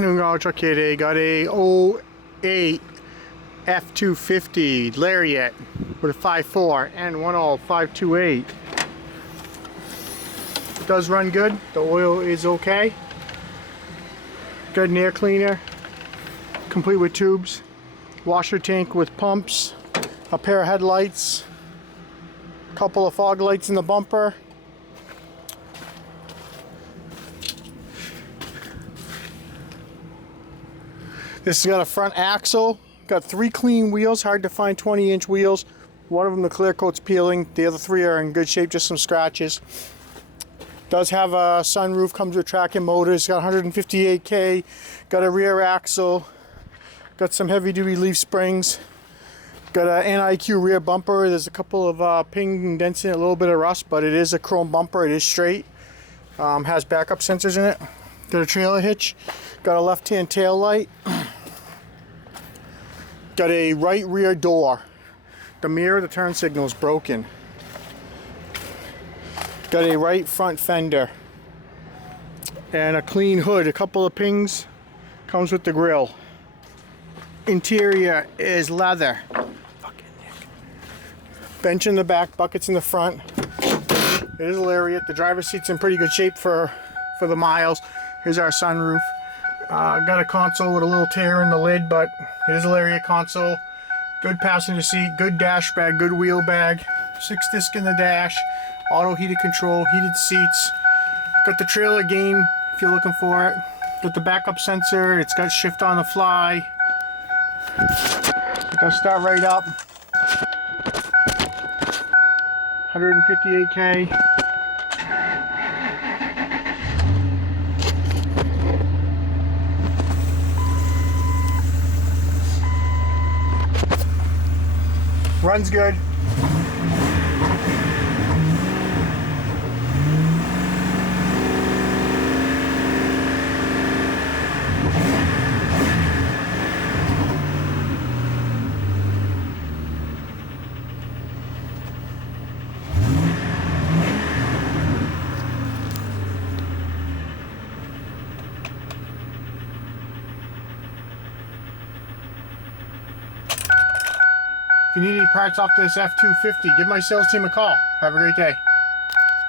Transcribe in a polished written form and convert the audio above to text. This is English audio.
New Auto Truck here today. Got a 08 F-250 Lariat with a 5.4 N10528. It does run good. The oil is okay. Got an air cleaner, complete with tubes, washer tank with pumps, a pair of headlights, a couple of fog lights in the bumper. This has got a front axle, got 3 clean wheels, hard to find 20-inch wheels. One of them the clear coat's peeling, the other 3 are in good shape, just some scratches. Does have a sunroof, comes with tracking motors, got 158K, got a rear axle, got some heavy duty leaf springs, got an NIQ rear bumper. There's a couple of ping dents in it, a little bit of rust, but it is a chrome bumper, it is straight. Has backup sensors in it. Got a trailer hitch, got a left-hand tail light. Got a right rear door. The mirror, the turn signal is broken. Got a right front fender. And a clean hood, a couple of pings. Comes with the grill. Interior is leather. Fucking Nick. Bench in the back, buckets in the front. It is a Lariat. The driver's seat's in pretty good shape for the miles. Here's our sunroof. Got a console with a little tear in the lid, but it is a Lariat console. Good passenger seat, good dash bag, good wheel bag. 6 disc in the dash, auto heated control, heated seats. Got the trailer gain if you're looking for it. Got the backup sensor, it's got shift on the fly. It does start right up. 158K. Runs good. If you need any parts off this F-250, give my sales team a call. Have a great day.